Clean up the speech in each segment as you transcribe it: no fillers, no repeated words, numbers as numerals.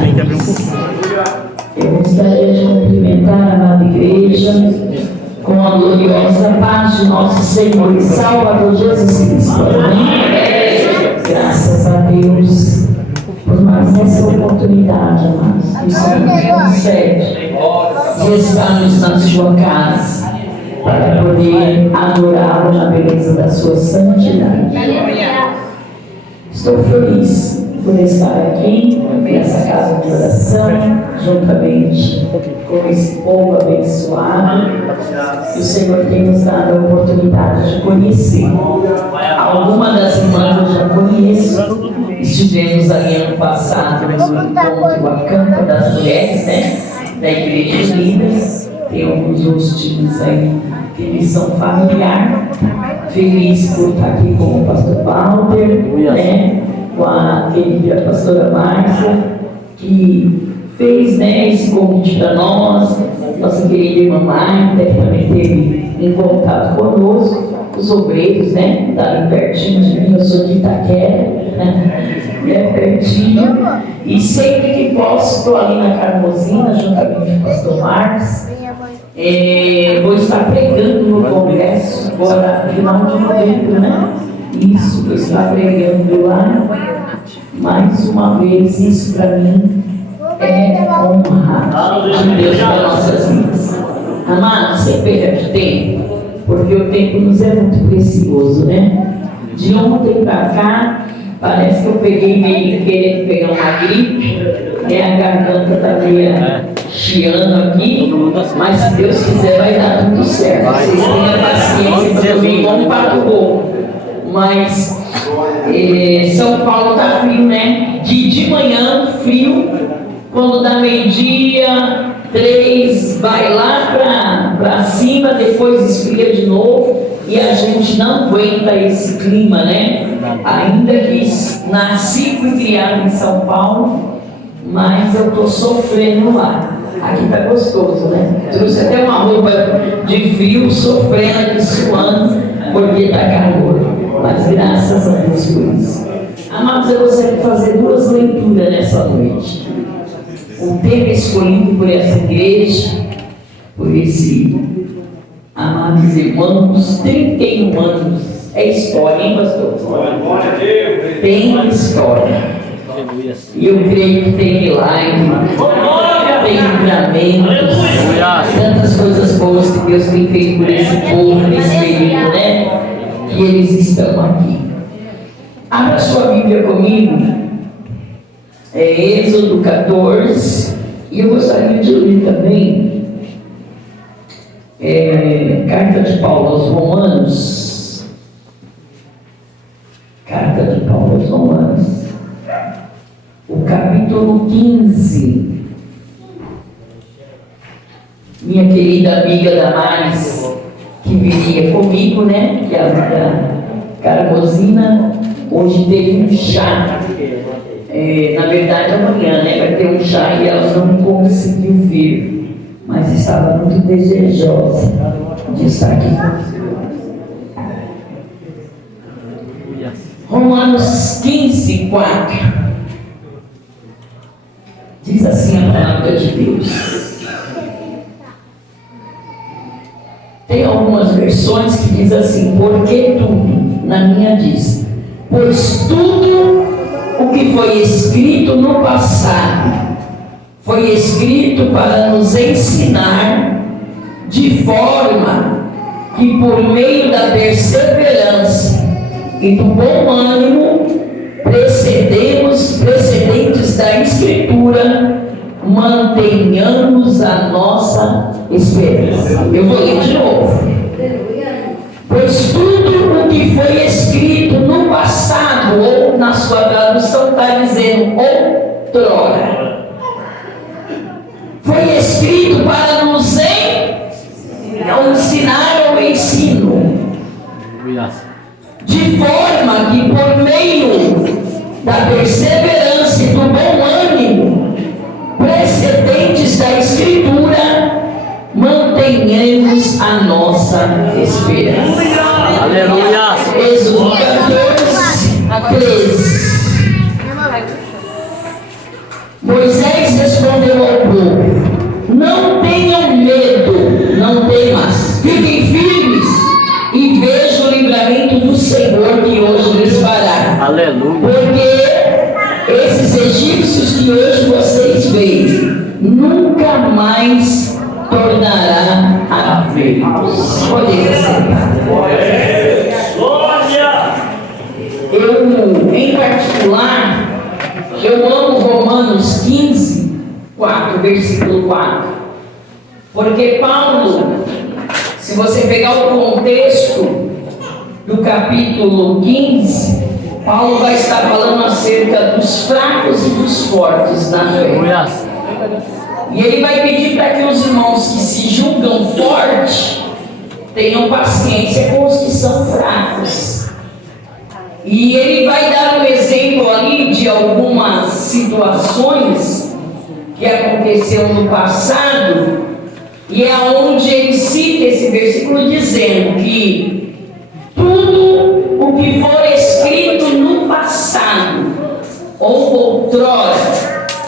Tem que abrir um pouquinho. Eu gostaria de cumprimentar a amada igreja com a gloriosa paz de nosso Senhor e Salvador Jesus Cristo. Amém? Graças a Deus por mais essa oportunidade, amados, que o Senhor nos concede de estarmos na sua casa para poder adorá-lo na beleza da sua santidade. Estou feliz por estar aqui nessa casa de oração, juntamente com esse povo abençoado, que o Senhor tem nos dado a oportunidade de conhecer. Algumas das irmãs eu já conheço, estivemos ali ano passado no encontro a Campo das Mulheres, né, da Igreja Unidas. Tem alguns outros times aí que eles são familiar. Feliz por estar aqui com o pastor Walter, né, com a querida pastora Márcia, que fez, né, esse convite para nós. Nossa querida irmã Marta, que também esteve em contato conosco, os obreiros, né, dali pertinho de mim. Eu sou de Itaquera, né, pertinho, e sempre que posso estou ali na Carmozina, juntamente com o pastor Marcos. Vou estar pregando no congresso agora, no final de novembro, né? Isso, vou estar pregando lá. Mais uma vez, isso para mim é honra de Deus para nossas vidas. Amados, sem perda de tempo, porque o tempo nos é muito precioso, né? De ontem para cá, parece que eu peguei meio querendo pegar uma gripe, a garganta está meio chiando aqui, mas se Deus quiser vai dar tudo certo. Vocês tenham paciência para mim, como para o povo. Mas São Paulo está frio, né? De manhã, frio, quando dá meio-dia, 3, vai lá para cima, depois esfria de novo, e a gente não aguenta esse clima, né? Ainda que nasci e fui criado em São Paulo, mas eu estou sofrendo lá. Aqui está gostoso, né? Trouxe até uma roupa de frio, sofrendo aqui, suando, porque está calor. Mas graças a Deus por isso. Amados, eu gostaria de fazer 2 leituras nessa noite. O tema escolhido por essa igreja, por esse amados irmãos, 31 anos. É história, hein, pastor? Tem história. E eu creio que tem milagre, tem livramentos, tantas coisas boas que Deus tem feito por esse povo nesse período, né? Que eles estão aqui. Abra sua Bíblia comigo, Êxodo 14, e eu gostaria de ler também Carta de Paulo aos Romanos. Carta de Paulo aos Romanos, o capítulo 15. Minha querida amiga Damares, que viria comigo, né, que é a da Carmozina, hoje teve um chá. Na verdade, amanhã, né, vai ter um chá e ela não conseguiu vir, mas estava muito desejosa de estar aqui. Romanos 15, 4. Diz assim a palavra de Deus. Tem algumas versões que diz assim: porque tudo, na minha diz, pois tudo o que foi escrito no passado foi escrito para nos ensinar, de forma que por meio da perseverança e do bom ânimo precedentes da Escritura, mantenhamos a nossa esperança. Eu vou ler de novo. Pois tudo o que foi escrito no passado, ou na sua tradução está dizendo outrora, foi escrito para nos ensinar o ensino, de forma que por meio da perseverança e do bom ânimo precedentes da Escritura, mantenhamos a nossa esperança. Aleluia! Êxodo 14, 13. Moisés respondeu ao povo: não tenham medo, não temas, fiquem firmes e vejam o livramento do Senhor que hoje lhes fará. Aleluia. Porque esses egípcios que hoje vocês veem, nunca mais tornará a ver. Podem sentar. Eu, em particular, eu amo Romanos 15, 4, versículo 4. Porque Paulo, se você pegar o contexto do capítulo 15, Paulo vai estar falando acerca dos fracos e dos fortes na fé. E ele vai pedir para que os irmãos que se julgam fortes tenham paciência com os que são fracos. E ele vai dar um exemplo ali de algumas situações que aconteceu no passado, e é onde ele cita esse versículo dizendo que tudo o que for escrito no passado ou outrora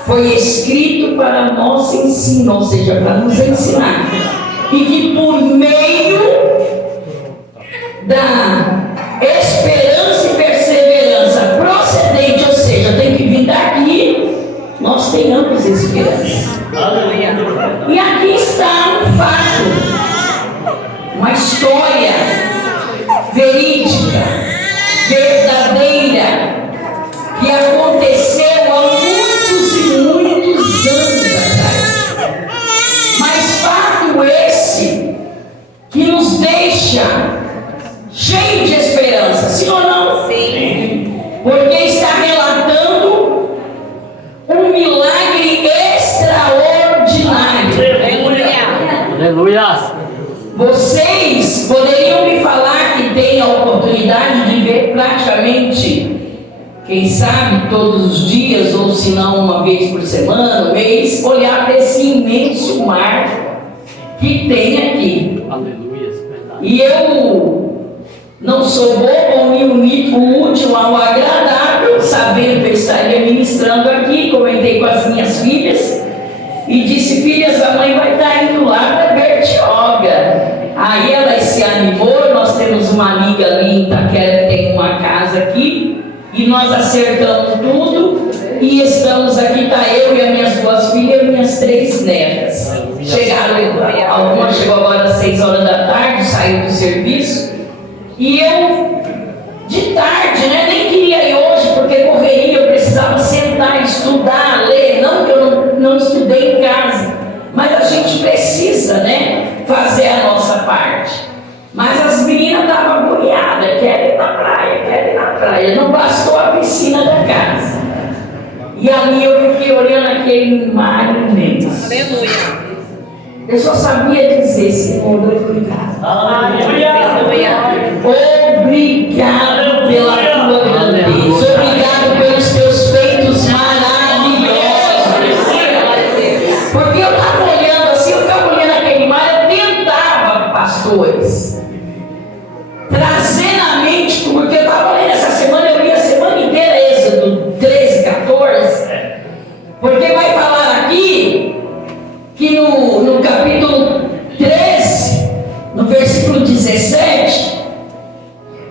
foi escrito para nosso ensino, ou seja, para nos ensinar, e que por meio da esperança e perseverança procedente, ou seja, tem que vir daqui, nós tenhamos esperança. E aqui está um fato, uma história verídica, verdadeira, que aconteceu há muitos e muitos anos atrás. Mas fato esse que nos deixa cheio de esperança, sim ou não? Sim. Porque está relatando um milagre extraordinário. Aleluia. Vocês poderiam me falar que têm a oportunidade de ver praticamente, quem sabe todos os dias, ou se não uma vez por semana, um mês, olhar para esse imenso mar que tem aqui. Aleluia. Verdade. E eu não sou bobo, me unir o útil ao agradável, sabendo que eu estaria ministrando aqui. Comentei com as minhas filhas e disse: filhas, a mãe vai estar indo lá para Bertioga. Aí elas se animou. Nós temos uma amiga ali em Itaquera que tem uma casa aqui, e nós acertamos tudo e estamos aqui. Está eu e as minhas duas filhas e minhas 3 netas. Chegaram, alguma chegou agora às 6 horas da tarde, saiu do serviço. E eu, de tarde, nem queria ir hoje, porque correria, eu precisava sentar, estudar, ler. Não que eu não estudei em casa, mas a gente precisa, fazer a nossa parte. Mas as meninas estavam agoniadas, querem ir na praia, querem ir na praia. Não bastou a piscina da casa. E ali eu fiquei olhando aquele mar imenso. Aleluia. Eu só sabia dizer: Senhor, obrigado. Aleluia. Obrigado pela tua grandeza. Obrigado pelos teus feitos maravilhosos. Porque eu estava olhando assim, eu ficava olhando aquele mar, eu tentava, pastores, trazer na mente, porque eu estava lendo essa semana, eu li a semana inteira Êxodo 13, 14, porque vai falar aqui que no capítulo 13, no versículo 17,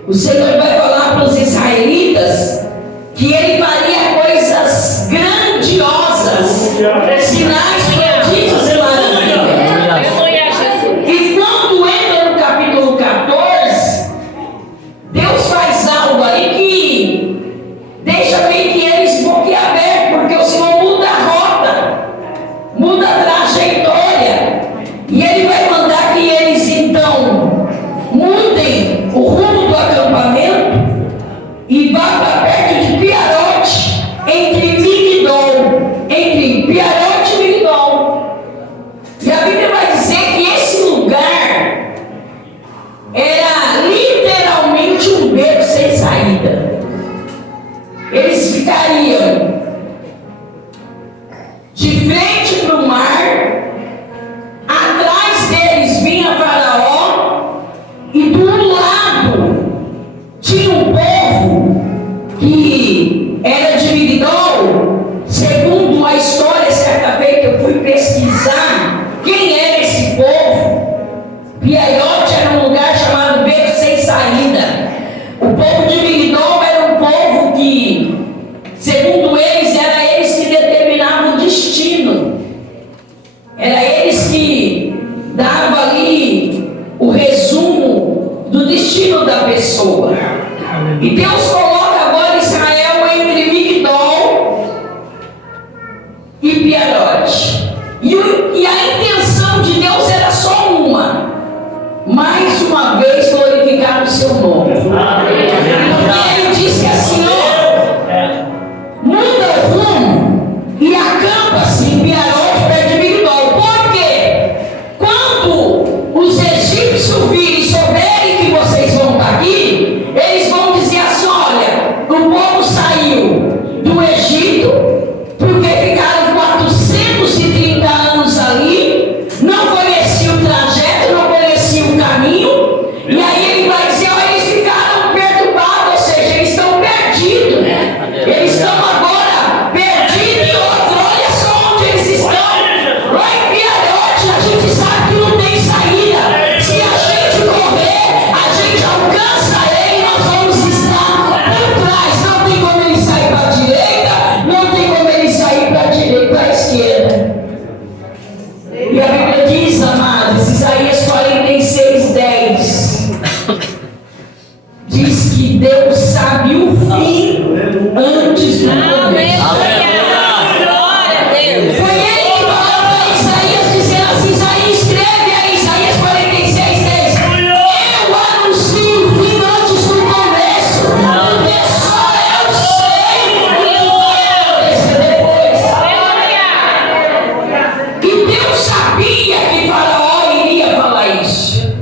o Senhor vai falar para os israelitas que Ele faria coisas grandiosas, sinais, prodígios e maravilhas. E quando entra no capítulo 14, Deus faz algo ali que deixa meio que eles boquiabertos, porque o Senhor muda a rota, muda a trajetória, e Ele vai mandar que eles então mudem o rumo do acampamento e Piarote. E a intenção de Deus era só uma: mais uma vez glorificar o seu nome. Porque ele disse assim: ó, muda o rumo e acampa-se em Piarote, perto de Migdol. Por quê? Quando os egípcios virem e souberem que vocês vão estar aqui, eles vão dizer assim: olha, o povo saiu do Egito porque ficaram 430 anos ali, não conhecia o trajeto, não conhecia o caminho, e aí ele vai dizer: olha, eles ficaram perturbados, ou seja, eles estão perdidos, né? Eles estão agora perdidos e outros, olha só onde eles estão. Lá em Piarote, a gente sabe que não tem saída. Se a gente correr, a gente alcança ele, nós vamos estar por trás. Não tem como ele sair para a direita, não tem como ele sair para a direita, para a esquerda. E a Bíblia diz, amados, Isaías 46:10, diz que Deus sabe o fim antes do começo. Foi ele que falou para Isaías, dizendo assim: Isaías, escreve aí, Isaías 46:10. Eu anuncio o fim antes do começo, porque só eu sei o que vai acontecer depois. E Deus sabia que Faraó iria falar isso.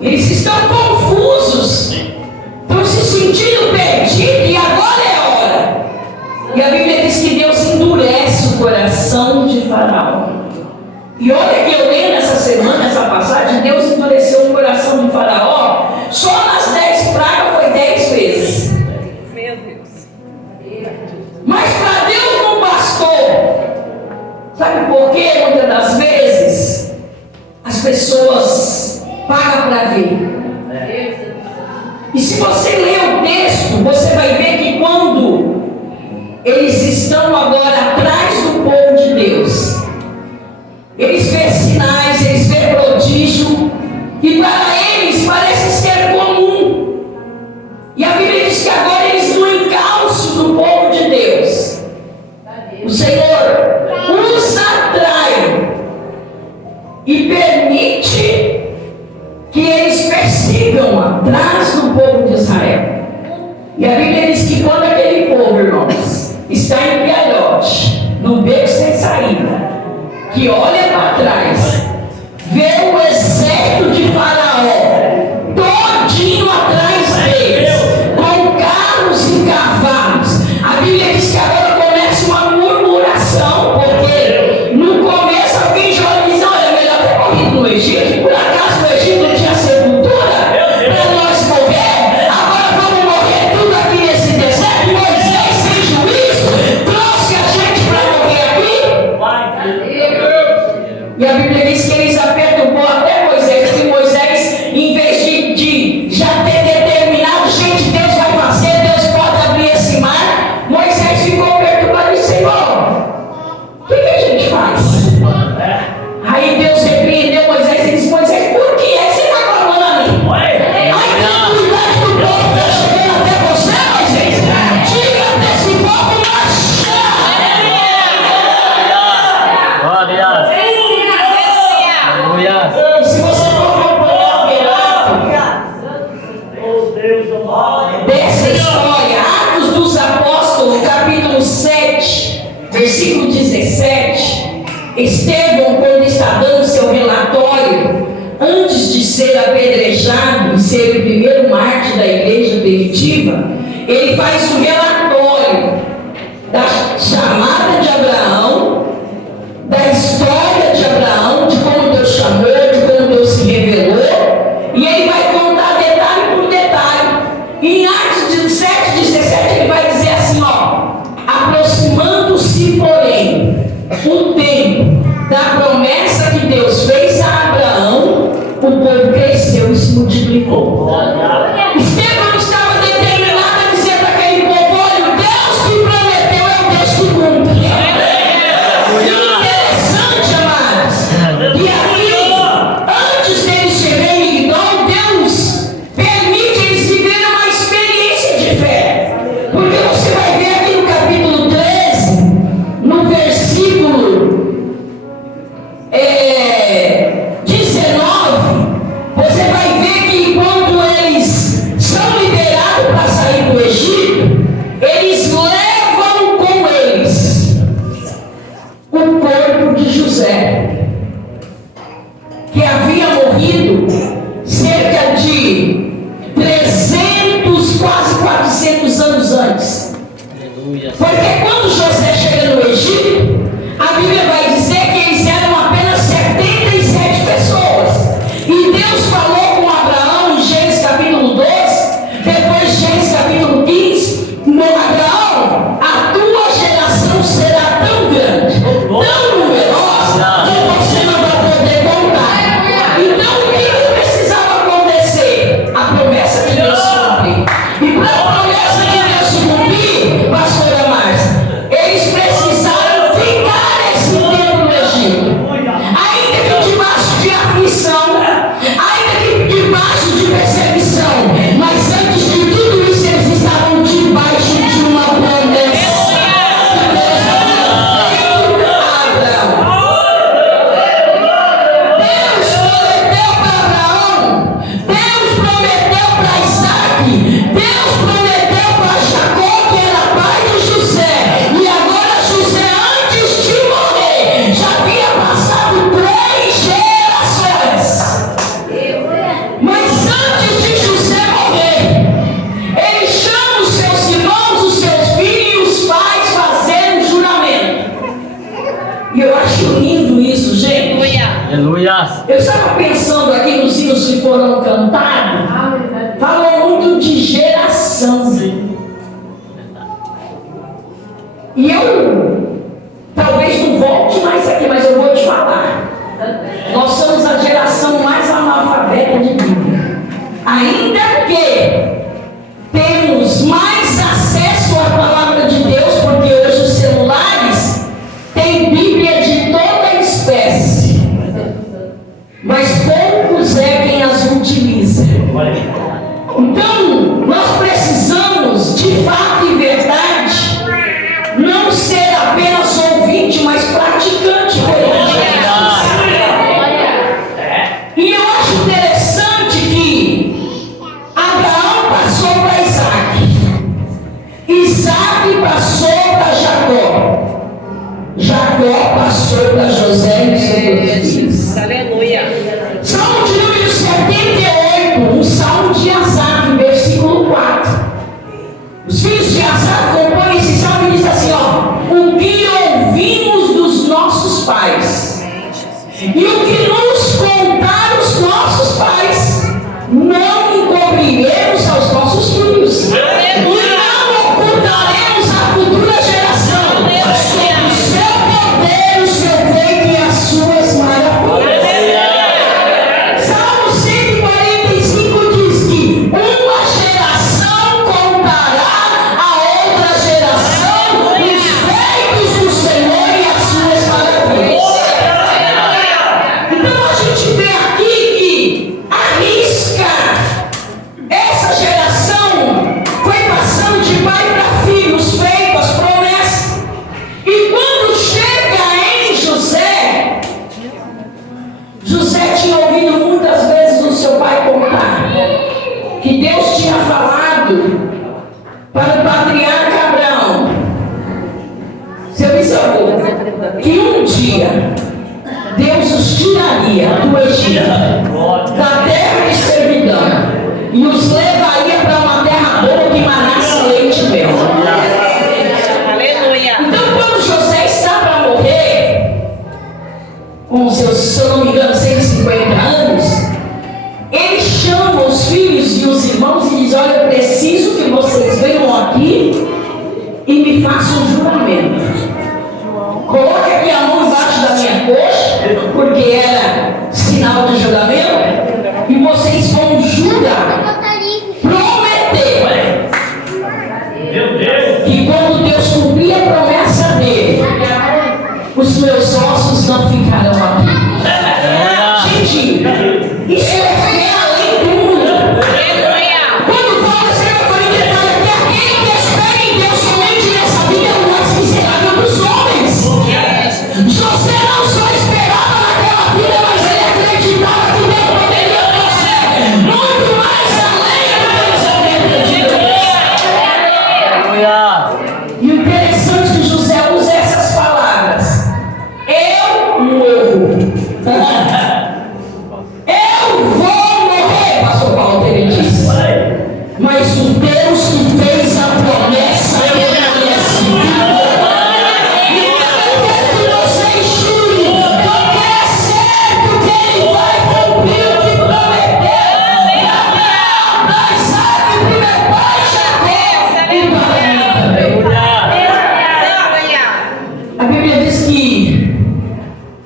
Eles estão confusos, estão se sentindo perdidos, e agora é a hora. E a Bíblia diz que Deus endurece o coração de Faraó. E olha que eu lendo essa semana, essa passagem, Deus endureceu o coração de Faraó. Só nas 10 pragas foi 10 vezes. Meu Deus. Mas para Deus não bastou. Sabe por quê? Muitas das vezes as pessoas pagam para ver. E se você ler o texto, você vai ver que quando eles estão agora atrás do povo de Deus, eles vê sinais, eles vê prodígio, e para eles parece ser comum. E a Bíblia diz que agora eles no encalço do povo de Deus, o Senhor os atrai e permite que eles persigam atrás do povo de Israel. E a Bíblia diz que quando aquele povo, irmãos, está em Piarote, no beco sem saída, que olha para trás, vê o exército de Faraó todinho atrás deles, com carros e cavalos. A Bíblia diz que agora começa uma murmuração, porque no começo alguém já olha e diz: olha, é melhor ter morrido no Egito. Por acaso no Egito não tinha sepultura para nós morrer? Agora vamos morrer tudo aqui nesse deserto. Moisés, sem juízo, trouxe a gente para morrer aqui. E a Bíblia diz que eles apertam o pó até Moisés, que Moisés, em vez de já ter determinado, gente, Deus vai fazer, Deus pode abrir esse mar, Moisés ficou perturbado e disse: Senhor, o que a gente faz? Aí Deus repreendeu Moisés e disse: Moisés, por que é que você está clamando a mim? A incredulidade do povo está chegando até você, Moisés. Diga para esse povo marchar. Glória. Aleluia. Se você for acompanhar o relato dessa história, Atos dos Apóstolos, capítulo 7, versículo 17, Estevão, quando está dando seu relatório, antes de ser apedrejado e ser o primeiro mártir da igreja primitiva, ele faz um relatório da chamada de Abraão, da história de Abraão, de como Deus chamou, de como Deus se revelou, e ele vai contar detalhe por detalhe. Em Atos 7:17 ele vai dizer assim: ó, aproximando-se, porém, o tempo da promessa que Deus fez a Abraão, o povo cresceu e se multiplicou. Estevão estava determinado a dizer para aquele povo: olha, o Deus que prometeu é o Deus que cumpre. Interessante, amados, que aqui, antes deles chegarem em Migdol, Deus permite eles viverem uma experiência de fé. Porque você vai ver aqui no capítulo 13, no versículo de José, que havia morrido cerca de 300, quase 400 anos antes. Aleluia. Porque quando José chega no Egito, a Bíblia vai dizer que eles eram apenas 77 pessoas. E Deus falou com Abraão em Gênesis capítulo 12, depois Gênesis capítulo 15, Abraão, a tua geração será tão grande, tão numerosa, que você não vai poder contar. Então o que precisava acontecer? A promessa de Deus se cumprir. E para a promessa de Deus se cumprir, pastora Márcia, eles precisaram ficar esse tempo no Egito. Ainda que debaixo de aflição, ainda que debaixo de perseguição, mas antes de tudo isso eles estavam debaixo de uma promessa que Deus havia feito a Abraão. Deus prometeu para Abraão, Deus prometeu para Isaac, Deus prometeu para Jacó, que era pai de José, e agora José, antes de morrer, já havia passado 3 gerações. Mas antes de José morrer, ele chama os seus irmãos, os seus filhos e os pais fazendo juramento. E eu acho lindo isso, gente. Aleluia. Eu estava pensando aqui nos hinos que foram cantados, falou muito de geração. E eu talvez não volte mais aqui, mas eu vou te falar. Nós somos a geração mais analfabeta de Bíblia. Ainda que temos mais acesso à palavra de Deus, porque hoje os celulares têm Bíblia de toda espécie, mas poucos é quem as utiliza. Então, nós precisamos, de fato e verdade, não ser apenas ouvinte, mas praticante do Evangelho. E eu acho interessante que Abraão passou para Isaac, Isaac passou para Jacó, Jacó passou para José e os seus filhos. Aleluia. Salmo de número 78, um salmo de Asaf, versículo 4. Os filhos de Asaf compõem esse salmo e diz assim, ó: o que ouvimos dos nossos pais e o que nos contaram os nossos pais, não encobriremos aos nossos filhos, e não ocultaremos à futura geração sobre o seu poder, o seu feito e as suas maravilhas. Salmo 145 diz que uma geração contará a outra geração os feitos do Senhor e as suas maravilhas. Então a gente vê aqui que arrisca. Essa geração foi passando de pai para filho os feitos, as promessas. E quando chega em José, José tinha ouvido muitas vezes o seu pai contar que Deus tinha falado para o patriarca Abraão, seu bisavô, que um dia Deus os tiraria do Egito, da terra de servidão, e os levaria para uma terra boa que manasse leite e mel. Aleluia. Então, quando José está para morrer, com seus, se eu não me engano, 150 anos, ele chama os filhos e os irmãos e diz: olha, eu preciso que vocês venham aqui e me façam um juramento. Coloque aqui a mão embaixo da minha coxa, porque era sinal de juramento, e vocês vão jurar, prometer, que quando Deus cumprir a promessa dele, os meus ossos não ficarão aqui. Gente, isso é fé além do mundo. Quando Paulo escreve para o detalhe que aquele que espera em Deus somente nessa vida é o mais miserável dos homens. José não só esperava naquela vida, mas ele acreditava que Deus diz que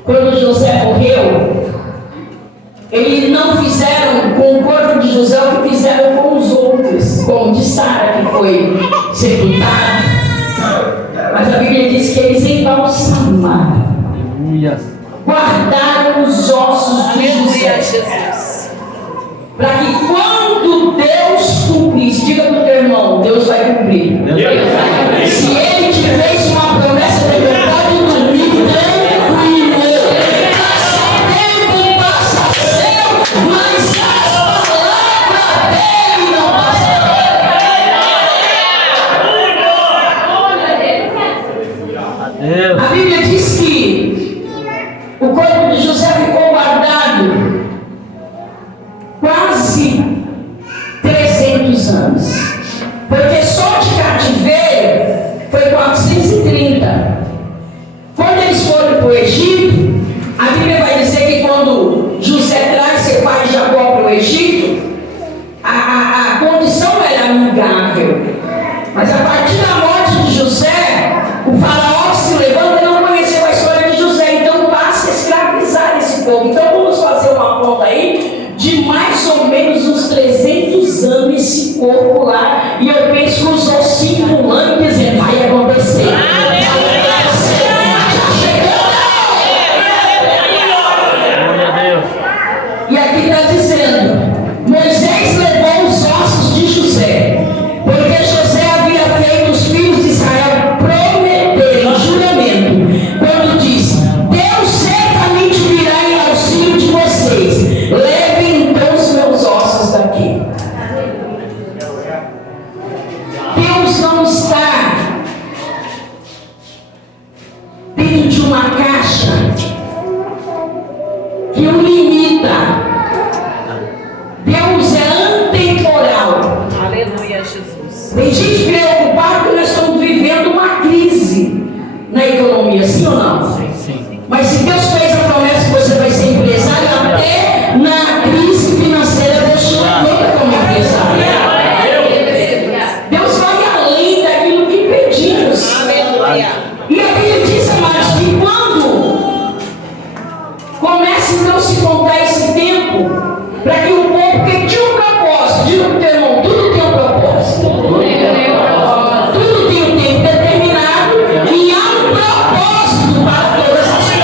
quando José morreu, eles não fizeram com o corpo de José o que fizeram com os outros, como de Sara, que foi sepultada. Mas a Bíblia diz que eles embalsamaram, guardaram os ossos de José, para que quando Deus cumprisse, diga para o teu irmão, Deus vai cumprir. Se Ele te fez uma promessa, Ele pode dormir tranquilo. Tempo passa seu, mas a palavra dele não passa. A Bíblia diz que o corpo de José ficou guardado quase 300 anos, porque só de cativeiro foi 430. Quando eles foram para o Egito, a Bíblia vai dizer que quando José traz seu pai Jacó para o Egito, a condição era amigável, mas a partir da morte de José, o faraó se levanta e não conheceu a história de José, então passa a escravizar esse povo. Então vamos fazer uma conta aí de mais ou menos uns 300 anos esse corpo lá, e eu penso nos ossinhos pulando e dizendo, vai acontecer. E aqui está dizendo, Moisés levou os ossos de José, porque José havia feito os filhos de Israel prometerem juramento, quando disse, Deus certamente virá em auxílio de vocês, levem então os meus ossos daqui. Deus não está dentro de uma caixa que o limita. Deus é antemporal. Aleluia, Jesus. Tem gente preocupada que nós estamos vivendo uma crise na economia, sim ou não? Sim. Mas se Deus fez a promessa que você vai ser empresário, até na crise financeira Deus te levanta como empresário. Deus vai além daquilo que pedimos. Aleluia. E a Bíblia diz, amados, que quando começa então a se contar esse tempo, para que o povo, porque tinha um propósito, diga para o teu irmão, tudo tem um propósito. Tudo tem um tempo determinado e há um propósito para todas as coisas.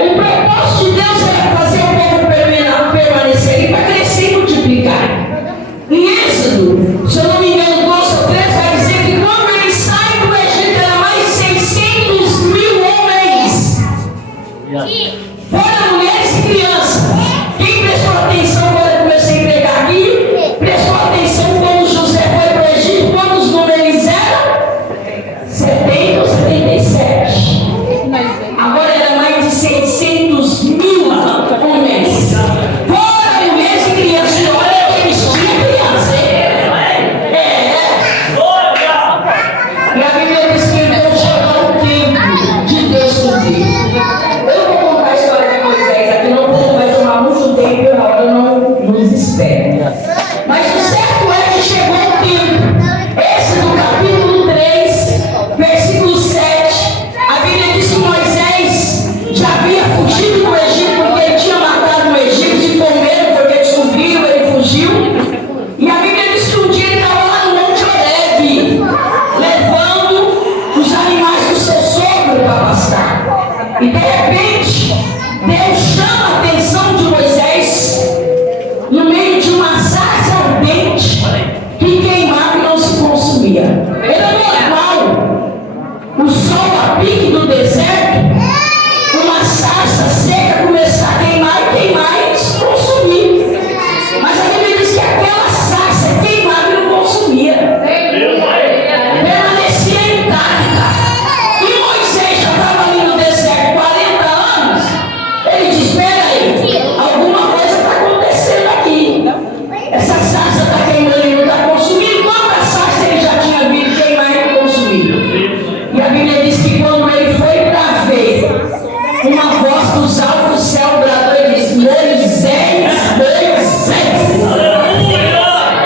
O propósito de Deus é fazer o povo permanecer e para crescer e multiplicar. Em Êxodo, se eu não me engano, 12 ou 13, vai dizer que quando eles saem do Egito, era mais de 600 mil homens. Fora mulheres e crianças. Quem prestou atenção quando eu comecei a pregar aqui? Prestou atenção quando José foi para o Egito? Quantos números eram? 70 ou 77. Agora era mais de 600 mil homens. Fora mulheres e crianças. E olha que eles tinham criança. E a Bíblia diz que então chegou o tempo de Deus cumprir. Eu vou contar a história de Moisés aqui, não vai tomar muito tempo e a hora não nos espera. Mas o certo é que chegou o tempo. Esse do capítulo 3, versículo 7, a Bíblia diz que Moisés já havia fugido do Egito porque ele tinha matado um egípcio e comeram porque descobriram, ele fugiu. E a Bíblia diz que um dia ele estava lá no Monte Horebe, levando os animais do seu sogro para pastar. E de repente, Deus chama a atenção de Moisés no meio de uma sarça ardente que queimava e não se consumia. Era normal. O sol a pique do deserto, uma sarça seca começar a queimar e se consumir. Mas a Bíblia diz que aquela sarça queimava e não consumia. Permanecia intacta. E Moisés já estava ali no deserto 40 anos. Ele diz, espera aí, alguma coisa está acontecendo aqui. Essa sarça está queimando e não está consumindo. Quanta sarça ele já tinha visto queimar e não consumir? E a Bíblia diz que quando ele foi para ver, uma voz dos altos do céu bradou e disse, Moisés, Moisés,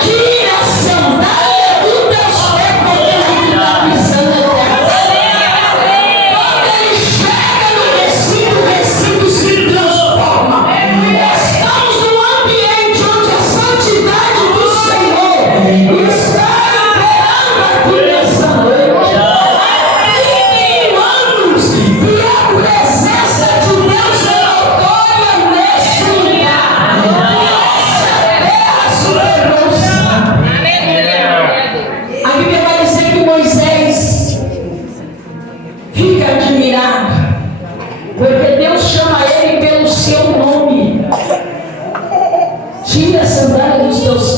tira a sandália do teu pé, porque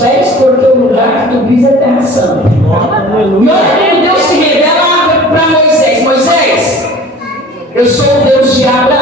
pés, porque o lugar que tu pisa é terra santa. E olha como Deus se revela para Moisés. Moisés, eu sou o Deus de Abraão.